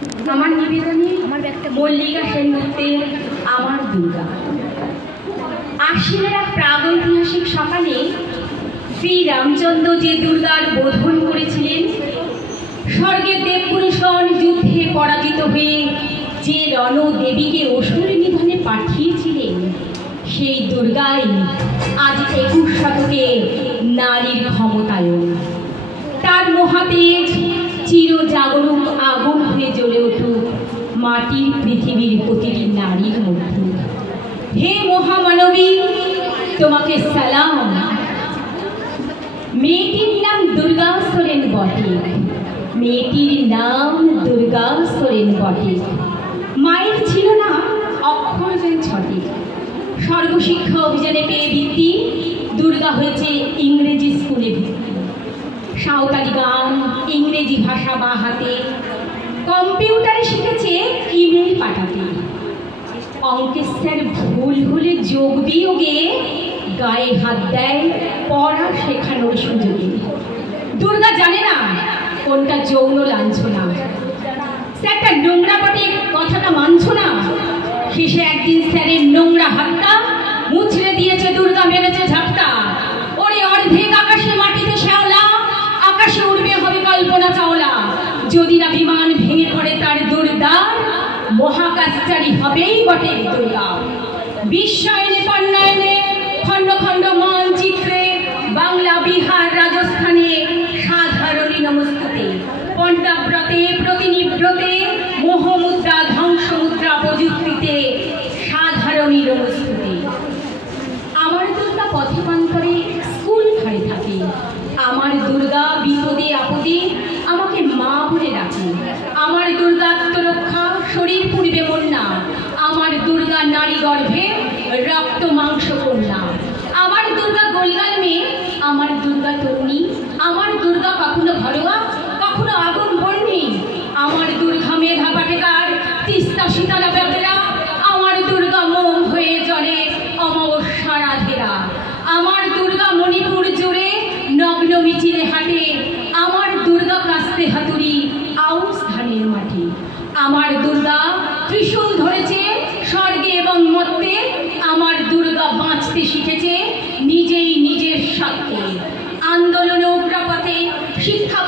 আমার নিবেদনে মল্লিকা সেনগুপ্তের আমার দুর্গা। আশ্বিনের এক প্রাগৈতিহাসিক সকালে শ্রীরামচন্দ্র যে দুর্গার বোধন করেছিলেন, স্বর্গের দেবপুরুষগণ যুদ্ধে পরাজিত হয়ে যে রণদেবীকে অসুর নিধনে পাঠিয়েছিলেন, সেই দুর্গাই আজ 21 শতকে নারীর ক্ষমতায়ন। তার মহাতেজ চিরজাগরুক আগুন হয়ে জ্বলে উঠুক মাটির পৃথিবীর প্রতিটি নারীর মধ্যে। হে মহামানবী, তোমাকে সালাম। মেয়েটির নাম দুর্গা সোরেন বটে, মেয়েটির নাম দুর্গা সোরেন বটে। মায়ের ছিল না অক্ষরজ্ঞান ছটে। সর্বশিক্ষা অভিযানে পেয়ে বৃত্তি, দুর্গা হয়েছে ইংরেজি স্কুলে ভর্তি। সাঁওতালি গান, ইংরেজি ভাষা বা হাতে, কম্পিউটারে শিখেছে ইমেল পাঠাতে। অঙ্কের স্যার ভুল হলে যোগ বিয়োগে গায়ে হাত দেয় পড়া শেখানোর সুযোগে। দুর্গা জানে না কোনটা যৌন লাঞ্ছনা। স্যারটা নোংরা বটে, কথাটা মানছ না। শেষে একদিন স্যারের নোংরা হাতটা মুছড়ে দিয়েছে দুর্গা, মেরেছে ঝাপটা। ওরে অর্ধেক আকাশে মাটিতে শ্যাওলা, আকাশে উড়বে হবে কল্পনা চাওলা। যদি না বিমান ভেঙে পড়ে তার দুর্দার, মহাকাশচারী হবেই বটে দুর্গা। বিশ্বায়নে পণ্যায়নে খণ্ড খণ্ড মানচিত্রে, বাংলা বিহার রাজস্থানে সাধারণী নমস্তুতে। পণ্ডাব্রতে প্রতিনিব্রতে মোহমুদ্রা ধ্বংসমুদ্রা প্রযুক্তিতে সাধারণী নমস্তুতে। আমার দুর্গা পথে প্রান্তরে স্কুল ঘরে থাকে। আমার দুর্গা বিপদে আপদে আমাকে মা বলে ডাকে। আমার দুর্গা আত্মরক্ষা, শরীর পুড়বে বন্যা। আমার দুর্গা নারী গর্ভে রক্ত মাংস কন্যা। আমার দুর্গা গোলগাল মেয়ে, আমার দুর্গা তরুণী। আমার দুর্গা কখনো ঘরোয়া, কখনো আগুন বন্যী। আমার দুর্গা মেধা পাটেকার, তিস্তা শীতলা বেদরা। আমার দুর্গা মোম হয়ে জ্বলে অমাবস্যা রাধেরা। আমার দুর্গা মণিপুর জুড়ে নগ্ন মিছিলে হাঁটে। আমার দুর্গা কাস্তে হাতুড়ি আউশ ধানের মাঠে। আমার দুর্গা ত্রিশূল ধরেছে স্বর্গে এবং মর্তে। আমার দুর্গা বাঁচতে শিখেছে নিজেই নিজের স্বার্থে। আন্দোলনে উগ্রপথে শিক্ষা